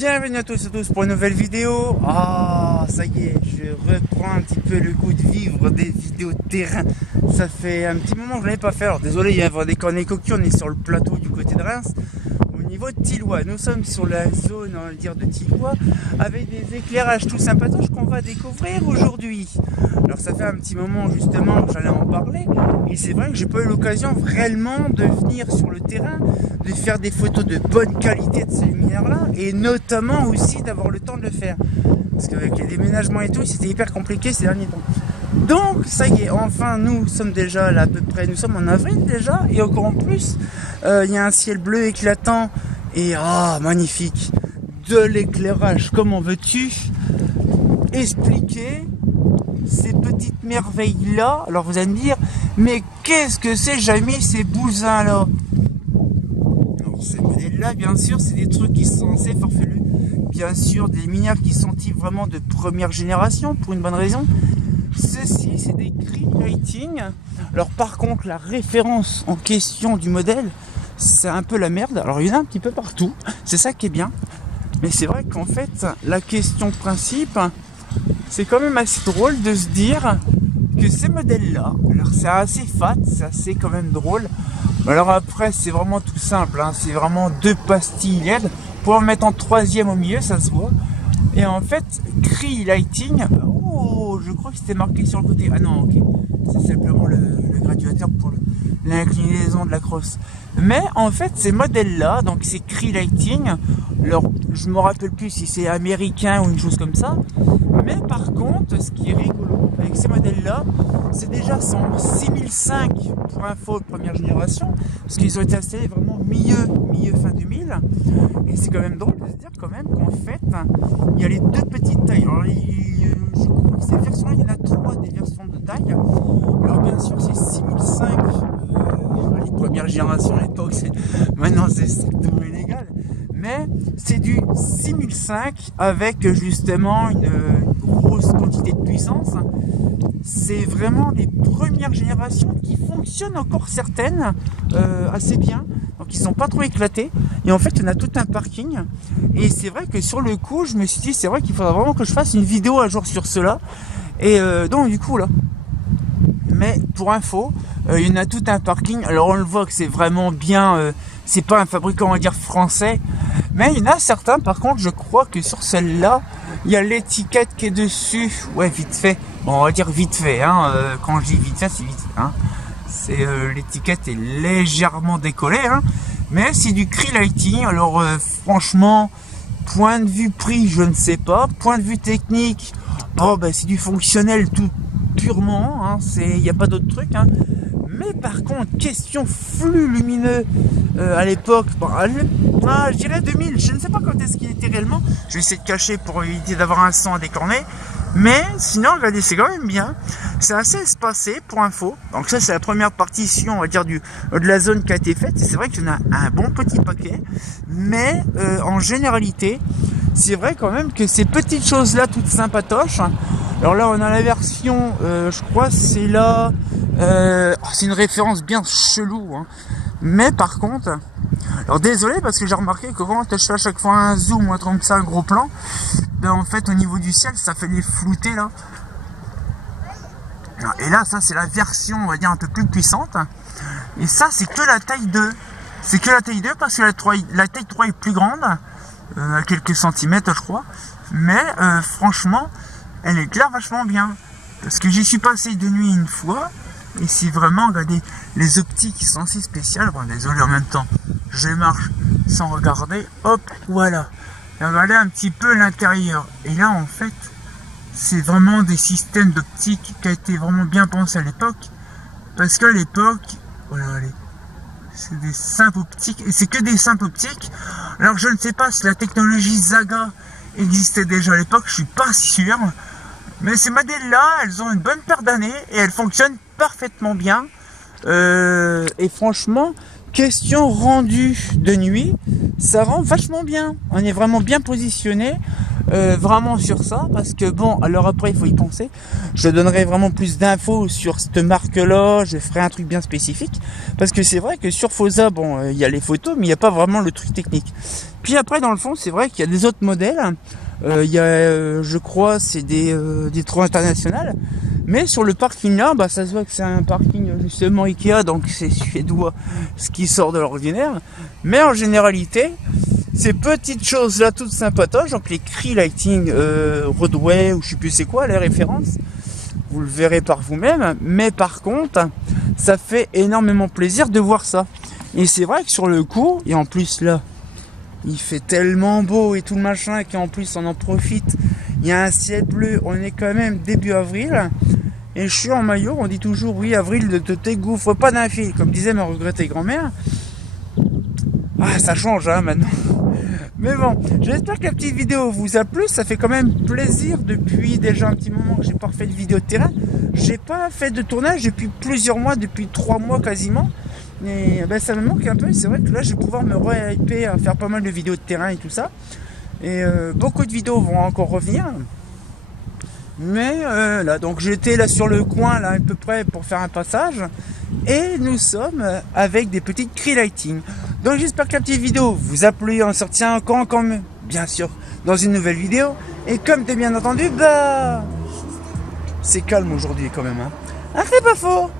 Bienvenue à tous et tous pour une nouvelle vidéo. Ah, ça y est, je reprends un petit peu le goût de vivre des vidéos de terrain. Ça fait un petit moment que je ne l'ai pas fait. Alors désolé, il y a des cornets coquilles, on est sur le plateau du côté de Reims. Au niveau de Tilloy, nous sommes sur la zone, on va dire, de Tilloy, avec des éclairages tout sympathiques qu'on va découvrir aujourd'hui. Alors ça fait un petit moment justement que j'allais en parler, et c'est vrai que j'ai pas eu l'occasion réellement de venir sur le terrain, de faire des photos de bonne qualité de ces lumières-là, et notamment aussi d'avoir le temps de le faire. Parce qu'avec les déménagements et tout, c'était hyper compliqué ces derniers temps. Donc ça y est, enfin nous sommes déjà là à peu près, nous sommes en avril déjà, et encore en plus, il y a un ciel bleu éclatant, et magnifique, de l'éclairage. Comment veux-tu expliquer ces petites merveilles là? Alors vous allez me dire, mais qu'est-ce que c'est, Jamie, ces bousins là? Alors ces modèles là, bien sûr, c'est des trucs qui sont assez farfelus, bien sûr, des luminaires qui sont vraiment de première génération, pour une bonne raison. Ceci, c'est des gris lighting. Alors par contre, la référence en question du modèle, c'est un peu la merde. Alors il y en a un petit peu partout, c'est ça qui est bien. Mais c'est vrai qu'en fait, la question principe, c'est quand même assez drôle de se dire que ces modèles-là, alors c'est assez fat, c'est assez quand même drôle. Alors après, c'est vraiment tout simple, hein, c'est vraiment deux pastilles LED. Pour en mettre en troisième au milieu, ça se voit. Et en fait, gris lighting, je crois que c'était marqué sur le côté. Ah non, ok, c'est simplement le graduateur pour l'inclinaison de la crosse. Mais en fait, ces modèles-là, donc c'est Cree Lighting. Alors, je me rappelle plus si c'est américain ou une chose comme ça. Mais par contre, ce qui est rigolo avec ces modèles-là, c'est déjà son 6005 pour info de première génération, parce qu'ils ont été installés vraiment milieu fin 2000. Et c'est quand même drôle de se dire quand même qu'en fait, il y a les deux petites tailles. Alors, je crois que ces versions-là, il y en a trois des versions de taille. Alors bien sûr, c'est 6005. Les premières générations à l'époque, maintenant c'est strictement illégal. Mais c'est du 6005 avec justement une grosse quantité de puissance. C'est vraiment les premières générations qui fonctionnent encore certaines assez bien. Donc ils sont pas trop éclatés. Et en fait, il y en a tout un parking. Et c'est vrai que sur le coup, je me suis dit, c'est vrai qu'il faudra vraiment que je fasse une vidéo un jour sur cela. Et donc du coup là. Mais pour info, il y en a tout un parking. Alors on le voit que c'est vraiment bien. C'est pas un fabricant, on va dire, français. Mais il y en a certains, par contre, je crois que sur celle-là, il y a l'étiquette qui est dessus. Ouais, vite fait. Bon, on va dire vite fait. Hein. Quand je dis vite fait, c'est vite fait. Hein. L'étiquette est légèrement décollée. Hein. Mais c'est du Cree Lighting. Alors franchement, point de vue prix, je ne sais pas. Point de vue technique, c'est du fonctionnel tout purement. Hein. Il n'y a pas d'autre truc. Hein. Mais par contre, question flux lumineux à l'époque, je dirais 2000, je ne sais pas quand est-ce qu'il était réellement, je vais essayer de cacher pour éviter d'avoir un son à décorner, mais sinon, regardez, c'est quand même bien, c'est assez espacé pour info, donc ça c'est la première partition, on va dire, de la zone qui a été faite, et c'est vrai qu'il y en a un bon petit paquet, mais en généralité, c'est vrai quand même que ces petites choses-là, toutes sympatoches, alors là on a la version, je crois c'est là, c'est une référence bien chelou, hein. Mais par contre, alors désolé parce que j'ai remarqué que quand je fais à chaque fois un zoom ou un truc comme ça, un gros plan, en fait au niveau du ciel ça fait des floutés là. Et là ça c'est la version, on va dire, un peu plus puissante. Et ça c'est que la taille 2. C'est que la taille 2 parce que la taille 3 est plus grande, à quelques centimètres je crois. Mais franchement, elle éclaire vachement bien. Parce que j'y suis passé de nuit une fois. Et si vraiment, regardez, les optiques qui sont assez spéciales. Bon, désolé en même temps, je marche sans regarder. Hop, voilà. Et regardez un petit peu l'intérieur. Et là, en fait, c'est vraiment des systèmes d'optique qui a été vraiment bien pensé à l'époque. Parce qu'à l'époque, voilà, allez, c'est des simples optiques. Et c'est que des simples optiques. Alors, je ne sais pas si la technologie Zaga existait déjà à l'époque. Je suis pas sûr. Mais ces modèles-là, elles ont une bonne paire d'années et elles fonctionnent parfaitement bien. Et franchement, question rendue de nuit, ça rend vachement bien. On est vraiment bien positionné. vraiment sur ça, parce que bon, alors après il faut y penser. Je donnerai vraiment plus d'infos sur cette marque-là, je ferai un truc bien spécifique, parce que c'est vrai que sur Fosa, bon, il y a les photos, mais il n'y a pas vraiment le truc technique. Puis après, dans le fond, c'est vrai qu'il y a des autres modèles. Il y a, je crois, c'est des trous internationales. Mais sur le parking là, bah, ça se voit que c'est un parking justement Ikea, donc c'est suédois, ce qui sort de l'ordinaire. Mais en généralité, ces petites choses là, toutes sympatoches, donc les Cree Lighting Rodway, ou je sais plus c'est quoi les références, vous le verrez par vous-même. Mais par contre, ça fait énormément plaisir de voir ça. Et c'est vrai que sur le coup, et en plus là, il fait tellement beau et tout le machin, qu'en plus on en profite. Il y a un ciel bleu, on est quand même début avril. Et je suis en maillot, on dit toujours oui, avril, ne te t'égouffre pas d'un fil, comme disait ma regrettée grand-mère. Ah, ça change hein, maintenant. Mais bon, j'espère que la petite vidéo vous a plu. Ça fait quand même plaisir depuis déjà un petit moment que j'ai pas fait de vidéo de terrain. J'ai pas fait de tournage depuis plusieurs mois, depuis 3 mois quasiment. Et ben, ça me manque un peu. C'est vrai que là, je vais pouvoir me re-hyper à faire pas mal de vidéos de terrain et tout ça. Et beaucoup de vidéos vont encore revenir. Mais là, donc j'étais là sur le coin, là à peu près pour faire un passage. Et nous sommes avec des petites Cree Lighting. Donc j'espère que la petite vidéo vous a plu. On se retient encore comme bien sûr dans une nouvelle vidéo. Et comme t'es bien entendu, bah c'est calme aujourd'hui quand même. Hein, c'est pas faux.